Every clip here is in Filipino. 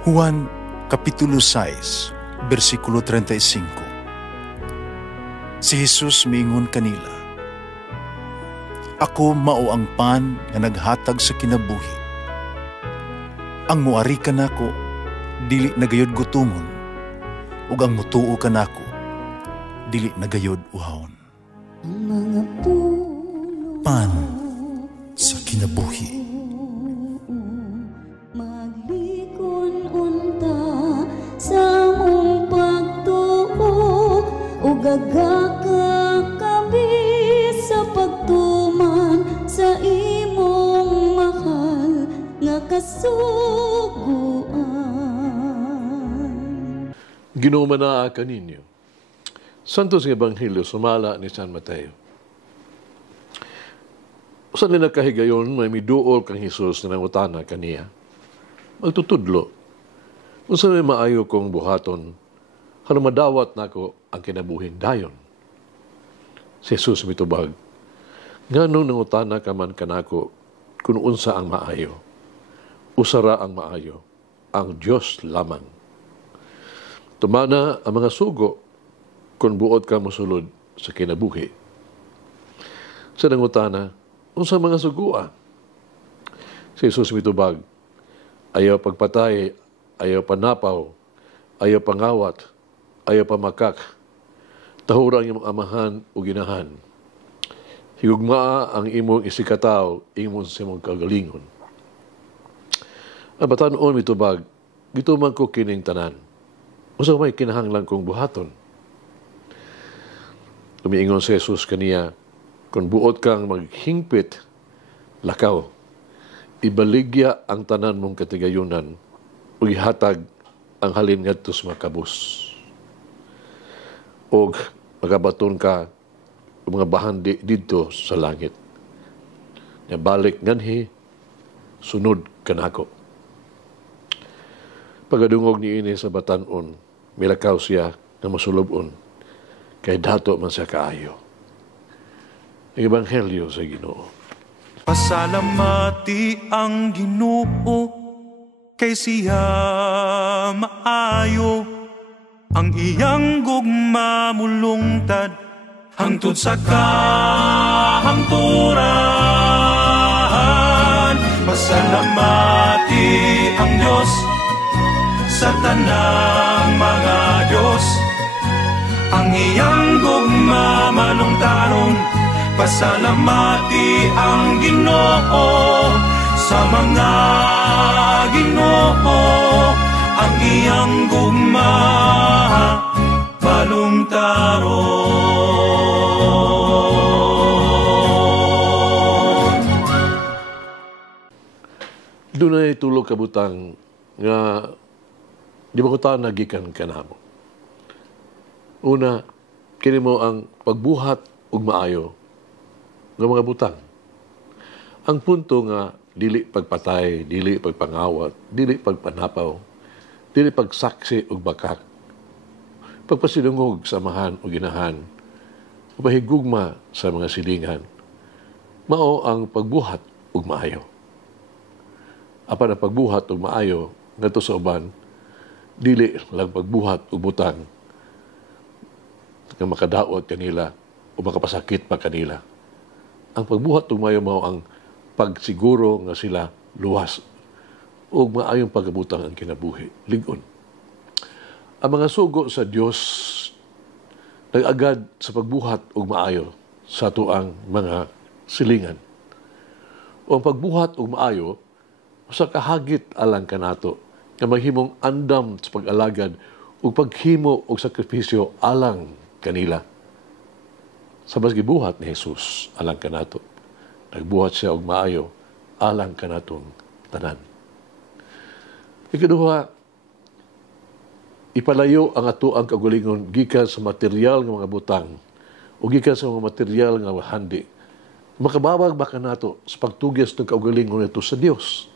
Juan Kapitulo 6, versikulo 35. Si Jesus miingon kanila, "Ako mao ang pan nga naghatag sa kinabuhi. Ang muari kanako dili nagayod gutomon, ug ang mutuo kanako dili nagayod uhawon." Pan sa kinabuhi. Gagakakabi sa pagtuman sa imong mahal nga kasuguan. Ginumanaa kaninyo. Santos ng Ebanghelyo sumala ni San Mateo. Usan na nakahigayon may miduol kang Jesus na nangutana kaniya. Magtutudlo. Usan may maayo kong buhaton, kung madawat na ko ang kinabuhin dayon. Si Jesus mitubag, nganong nangutana ka man kanako kung unsa ang maayo. Usara ang maayo, ang Diyos lamang. Tumana ang mga sugo kung buot ka mosulod sa kinabuhi. Sa nangutana, unsa mga suguan? Si Jesus mitubag, ayaw pagpatay, ayaw panapaw, ayaw pangawat, ayaw pamakak, tahurang imong amahan o ginahan. Higugmaa ang imong isikataw, imong sa imong kagalingon. Ang batanon mitubag, gituman ko kining tanan. Usa may kinahanglan kong buhaton. Tumiingon si Jesus kaniya, kung buot kang maghingpit, lakaw, ibaligya ang tanan mong katigayunan, o ihatag ang halin ngadto sa makabus. O magabaton ka ng mga bahandi dito sa langit. Balik nganhi, sunod kanako. Pagadungog ni ini sa batanon, milakaw siya na masulubon, kay dato man siya kaayo. Ang Ebanghelyo sa Ginoo. Pasalamati ang Ginoo, kay siya maayo. Ang iyang gugma mulungtad hangtod sa kahangturan. Pasalamati ang Diyos sa tanang mga Diyos. Ang iyang gugma malungtaron. Pasalamati ang Ginoo sa mga Ginoo. Ang iyang gugma balungtaron. Dunay tulog kabutang nga di ba ko taon nagikan kanamo. Una, kini mo ang pagbuhat ug maayo ng mga butang. Ang punto nga dili pagpatay, dili pagpangawat, dili pagpanapaw, dili pagsaksi ug bakak, pagpasilungog samahan o ginahan, pahigugma sa mga silingan, mao ang pagbuhat ug maayo. Apan ang pagbuhat ug maayo ngadto sa uban, dili lang pagbuhat ug butang nga makadaot kanila o makapasakit pa kanila. Ang pagbuhat ug maayo mao ang pagsiguro nga sila luwas o maayong pagabutang ang kinabuhi. Ligon. Ang mga sugo sa Diyos nag-agad sa pagbuhat ug maayo sa tuang mga silingan. O ang pagbuhat ug maayo sa kahagit alang kanato nga maghimong andam sa pag-alagad ug paghimo og sakripisyo alang kanila. Sa mas gibuhat ni Jesus alang kanato, nagbuhat siya og maayo alang kanatong tanan. Ikaduha, ipalayo ang ato ang kagalingon gikan sa material ng mga butang o gikan sa mga material ng handi. Makababag ba ka nato sa pagtugyas ng kagalingon ito sa Dios?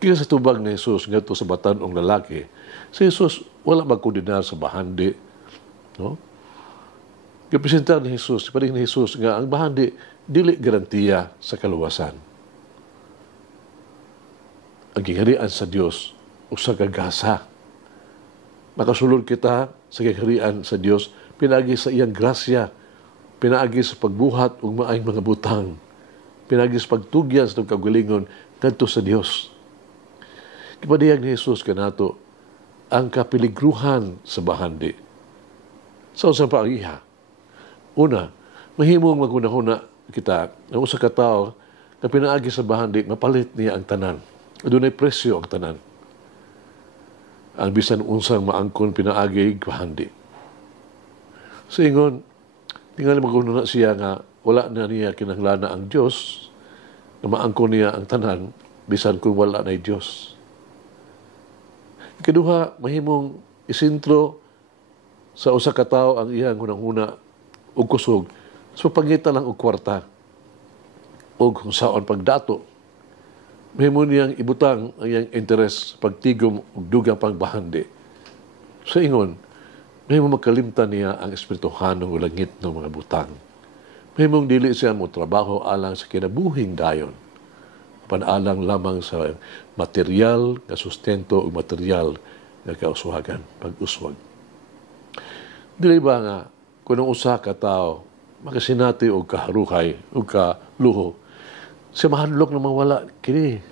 Kaya sa tubag ni Jesus ngadto sa batan-ong lalaki, si Jesus wala magkundinar sa bahandi. No? Gipresentar ni Jesus, iparing ni Jesus nga ang bahandi dili garantiya sa kaluwasan. Ang gingharian sa Dios usa ka gasa. Makasulod kita sa kaharian sa Dios, pinaagi sa iyang grasya, pinaagi sa pagbuhat ug maayong mga butang, pinaagi sa pagtugyan sa itong kagalingon ngadto sa Dios. Kipadiyag ni Jesus kanato ang kapiligruhan sa bahandi. Sa usang paagiha, una, mahimong magunahuna kita ng usa ka tawo na pinaagi sa bahandi, mapalit niya ang tanan. Adunay presyo ang tanan. Ang bisan unsang maangkon pinaagi bahandi. Sa ingon, tingali magunahuna siya nga wala na niya kinahanglan ang Dios na maangkon niya ang tanan bisan kung wala na Dios. Ikaduha, mahimong isintro sa usa ka tawo ang iyang hunang-huna ug kusog sa pagitan lang og kwarta o kung saan pagdato. Mahimo niyang ibutang ang iyang interes sa pagtigom ug dugang pagbahandi. Sa ingon, mahimo makalimtan niya ang espirituhanong langit ng mga butang. Mahimong dili siya mo trabaho alang sa kinabuhing dayon. Panalang lamang sa material na sustento o material na kauswagan, pag-uswag. Dili ba nga, kung ang usa ka tao, makasinati o kaharuhay o kaluho, siya mahadlok na mawala, kini.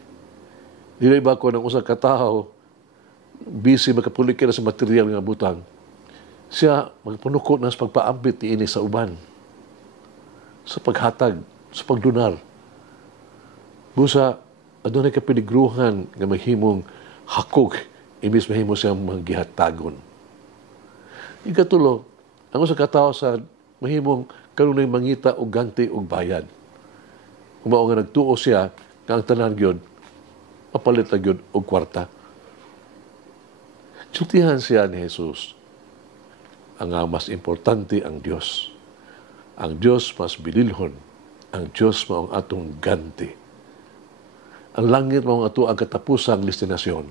Dili ba kung ang usa ka tao, busy makapulik na sa material nga butang, siya magpunukot na sa pagpaambit ni ini sa uban, sa paghatag, sa pagdunar. Busa, adunay kapiligruhan nga mahimong hakog, imbis mahimo siyang manggihatagon. Ikatulo, ang usa ka tawo sa mahimong kanunay mangita og ganti og bayad. Kung mao nga nagtuo siya nga ang tanan gyud mapalit na gyud og kwarta. Sultihan siya ni Jesus. Ang mas importante ang Dios. Ang Dios mas bililhon. Ang Dios mao ang atong ganti. Ang langit mao ato ang katapusang destinasyon.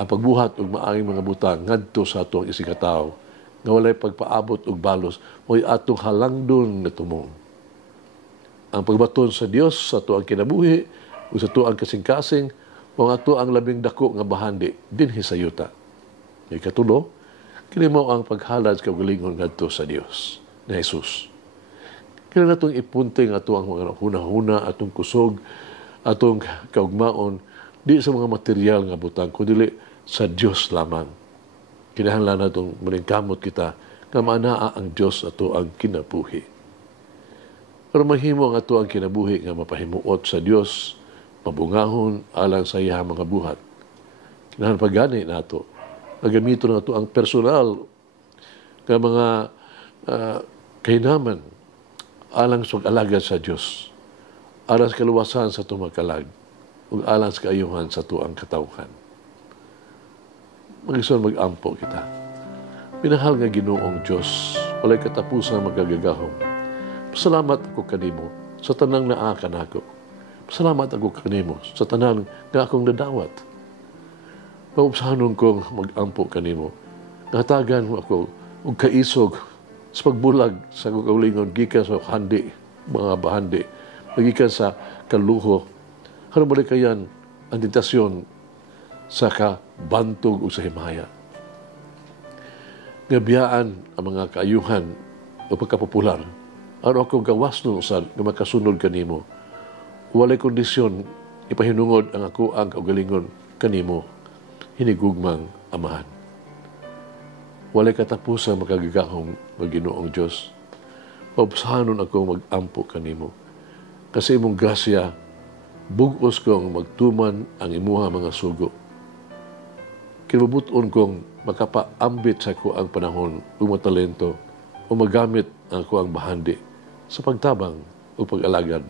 Ang pagbuhat og maayong mga butang ngadto sa atong isikataw nga walay pagpaabot og balos mo'y atong halangdon na tumong. Ang pagbaton sa Dios sa ato ang kinabuhi o sa ato ang kasing-kasing o ato ang labing dako nga bahandi dinhi sa yuta. Ikatulo, kini mao ang paghalad sa kagalingon ngadto sa Dios na Jesus. Kaya natong ipunting ato ang mga hunahuna, atong kusog, atong kaugmaon, di sa mga material nga butang, kundi sa Diyos lamang. Kinahanglan natong malingkamot kita nga manaa ang Diyos ato ang kinabuhi. Pero mahimo ang ato ang kinabuhi nga mapahimuot sa Diyos, mabungahon alang sa iya mga buhat. Kinahanglan pagani nato, nagamito na ato ang personal nga mga kahinaman alang sa alagad sa Diyos, alang sa kaluwasan sa tumakalag, ug alang sa kaayuhan sa tuang katawhan. Mag-isun mag-ampo kita. Minahal nga Ginoong Diyos, walay katapusan magagagahom. Pasalamat ako kanimo sa tanang naa kanako. Pasalamat ako kanimo sa tanang nga akong nadawat. Maubsahanon kong mag-ampo kanimo. Natagan mo ako ug kaisog sa pagbulag sa kaulingon gikan sa handi, mga bahandi, gikan sa kaluho. Harang balik kayan ang tentasyon sa kabantog o sa himaya. Ngabiyaan ang mga kaayuhan o pagkapopular. Ano akong gawas nun usad na makasunod kanimo. Walay kondisyon, ipahinungod ang ako ang kaugalingon kanimo. Hinigugmang amahan. Walay katapusan makagagahong Ginoong Diyos. Paubsahanon ako mag-ampo kanimo. Kasi imong grasya, bugos kong magtuman ang imuha mga sugo. Kinabubuton kong makapaambit sa ko ang panahon o matalento o magamit ang ko ang bahandi sa pagtabang o pag-alagad.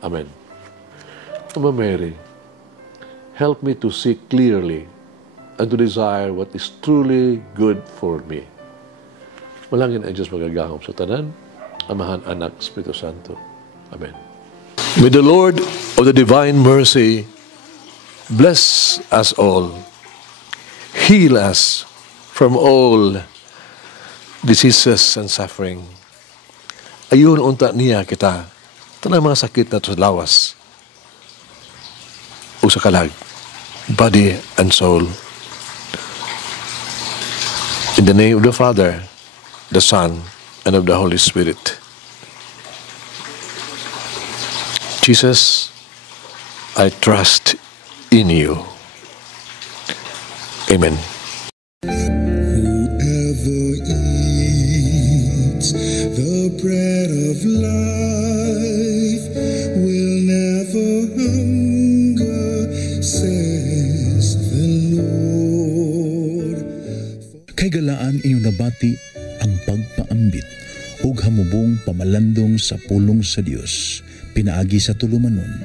Amen. Ama Mary, help me to see clearly and to desire what is truly good for me. Malangin ang Diyos magagahom sa tanan, Amahan, Anak, Espiritu Santo. Amen. May the Lord of the divine mercy bless us all, heal us from all diseases and suffering. Ayun unta niya kita, tanang mga sakit na sa lawas o sa kalag. body and soul. In the name of the Father, the Son, and of the Holy Spirit. Jesus, I trust in you. Amen. Whoever eats the bread of life will never hunger, says the Lord. Kay galaan inyong nabati ang pagpaambit ug hamubong pamalandong sa pulong sa Dios pinaagi sa tulumanon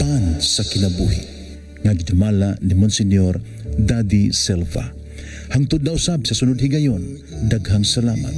pan sa kinabuhi nga gidumala ni Monsignor Daddy Silva. Hangtod na usab sa sunod higayon, daghang salamat.